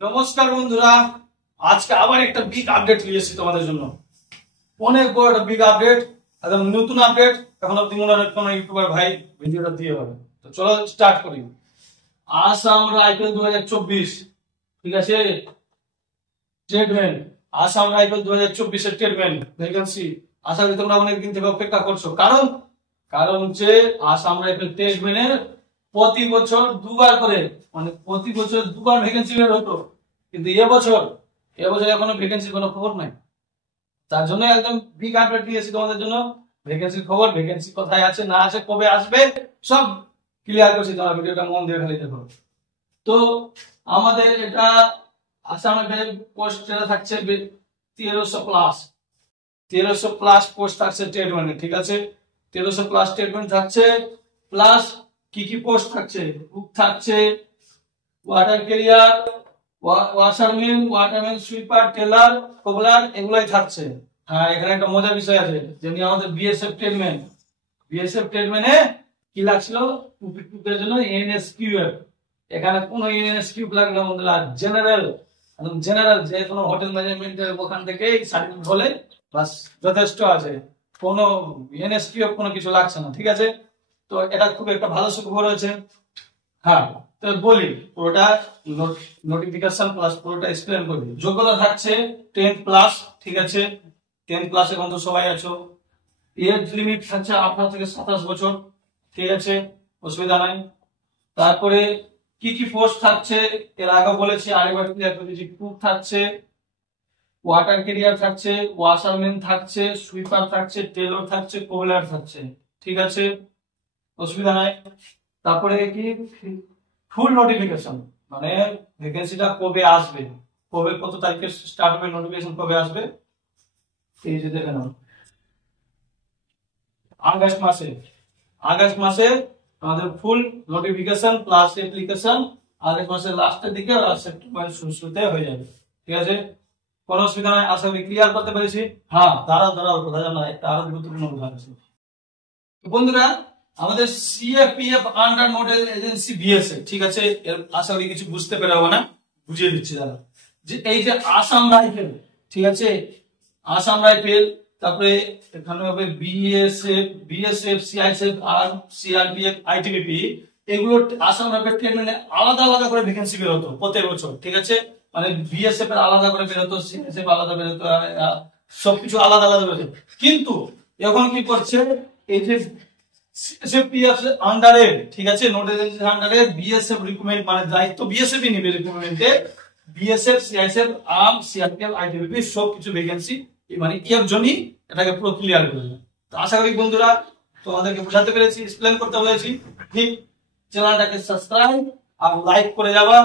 নমস্কার বন্ধুরা, আজকে আবার একটা বিগ আপডেট নিয়ে এসেছি তোমাদের জন্য। অনেক বড় একটা বিগ আপডেট, একদম নতুন আপডেট। এখন অব্দি মনে হয় কোনো ইউটিউবার ভাই ভিডিওটা দিয়ে হবে। তো চলো স্টার্ট করি। আসাম রাইফেল 2024, ঠিক আছে, স্টেটমেন্ট। আসাম রাইফেল 2024 এর স্টেটমেন্ট ভ্যাকেন্সি। আশা করি তোমরা অনেকদিন থেকে অপেক্ষা করছো, কারণ কারণ হচ্ছে আসাম রাইফেল স্টেটমেন্টের প্রতি বছর দুবার করে, মানে প্রতি বছর দুবার ভ্যাকেন্সি বের হতো, কিন্তু এবছর এখনো ভ্যাকেন্সি কোনো খবর নাই। তার জন্য একদম বিগ আপডেট দিয়েছি তোমাদের জন্য। ভ্যাকেন্সির খবর, ভ্যাকেন্সি কোথায় আছে না আছে, কবে আসবে, সব ক্লিয়ার করছি। তোমরা ভিডিওটা মন দিয়ে খালি দেখো। তো আমাদের এটা আসামের পোস্ট যেটা থাকছে 1300+, 1300+ পোস্ট থাকছে স্টেটমেন্টে, ঠিক আছে। 1300+ স্টেটমেন্ট থাকছে, প্লাস কি কি পোস্ট থাকছে, কুক থাকছে, water carrier, waterman, sweeper, tailor, cobbler, এগুলাই থাকছে। হ্যাঁ, এখানে একটা মজার বিষয় আছে, যেমনি আমাদের বিএসএফ স্টেটমেন্টে কি লাগছিল, টুপির জন্য এনএসকিউএফ। এখানে কোনো এনএসকিউ লাগবে না বন্ধুরা, জেনারেল, একদম জেনারেল, যে কোনো হোটেল ম্যানেজমেন্টের ওখান থেকে সার্টিফিকেট হলে বাস যথেষ্ট আছে। কোনো এনএসকিউএফ কোনো কিছু লাগছে না, ঠিক আছে। তো এটা খুব একটা ভালো সুখবর হয়েছে। হ্যাঁ, তো বলি পুরোটা নোটিফিকেশন প্লাস পুরোটা এক্সপ্লেন করি। যোগ্যতা থাকছে 10+, ঠিক আছে। 10+ এখন তো সবাই আছো। এজ লিমিট থাকছে 18 থেকে 27 বছর, ঠিক আছে, অসুবিধা নাই। তারপরে কি কি পোস্ট থাকছে এর আগে বলেছি, আরেকবার ক্লিয়ার করে দিচ্ছি। কুক থাকছে, ওয়াটার ক্যারিয়ার থাকছে, ওয়াশারম্যান থাকছে, সুইপার থাকছে, টেলর থাকছে, কোবলার থাকছে, ঠিক আছে, অসুবিধা নাই। তারপরে কি ফুল নোটিফিকেশন, মানে ভ্যাকেন্সিটা কবে আসবে, কবে কত তারিখে স্টার্ট হবে, নোটিফিকেশন কবে আসবে, এই যে দেখে নাও। আগস্ট মাসে আমাদের ফুল নোটিফিকেশন প্লাস অ্যাপ্লিকেশন আগস্ট মাসের লাস্টের দিকে আর সেপ্টেম্বর শুরুতে হয়ে যাবে, ঠিক আছে, কোনো অসুবিধা নাই। আশা করি ক্লিয়ার করতে পেরেছি। হ্যাঁ, দাঁড়াও কথা জানা একটা আরো গুরুত্বপূর্ণ কথা আছে। বন্ধুরা, আমাদের CAPF under nodal agency BSF, ঠিক আছে, এর আশা করি কিছু বুঝতে পেরেও না, বুঝিয়ে দিচ্ছি দাদা। যে এই যে আসাম রাইফেল, ঠিক আছে, আসাম রাইফেল, তারপরে এখানে হবে বিএসএফ, সিআইএসএফ আর সিআরপিএফ, আইটিবিপি, এগুলো আসাম রাইফেল ট্রেনমেন্টে আলাদা আলাদা করে ভ্যাকেন্সি বের হতো প্রত্যেক বছর, ঠিক আছে। মানে বিএসএফ এর আলাদা করে বের হতো, সিআইএসএফ আলাদা বের হতো, সবকিছু আলাদা আলাদা বের হতো। কিন্তু এখন কি করছে, এই যে সিএপিএফ আন্ডারে, ঠিক আছে, নোডাল এজেন্সির আন্ডারে বিএসএফ রিক্রুটমেন্ট, মানে দায়িত্ব বিএসএফই নেবে রিক্রুটমেন্টে। BSF, CISF, arm, CRPF, ITBP সবকিছু ভ্যাকেন্সি, মানে এর জন্যই এটাকে পুরো ক্লিয়ার করে দেবে। তো আশা করি বন্ধুরা তোমাদেরকে বোঝাতে পেরেছি, এক্সপ্লেন করতে বলেছি। ঠিক, চ্যানেলটাকে সাবস্ক্রাইব আর লাইক করে যাবা।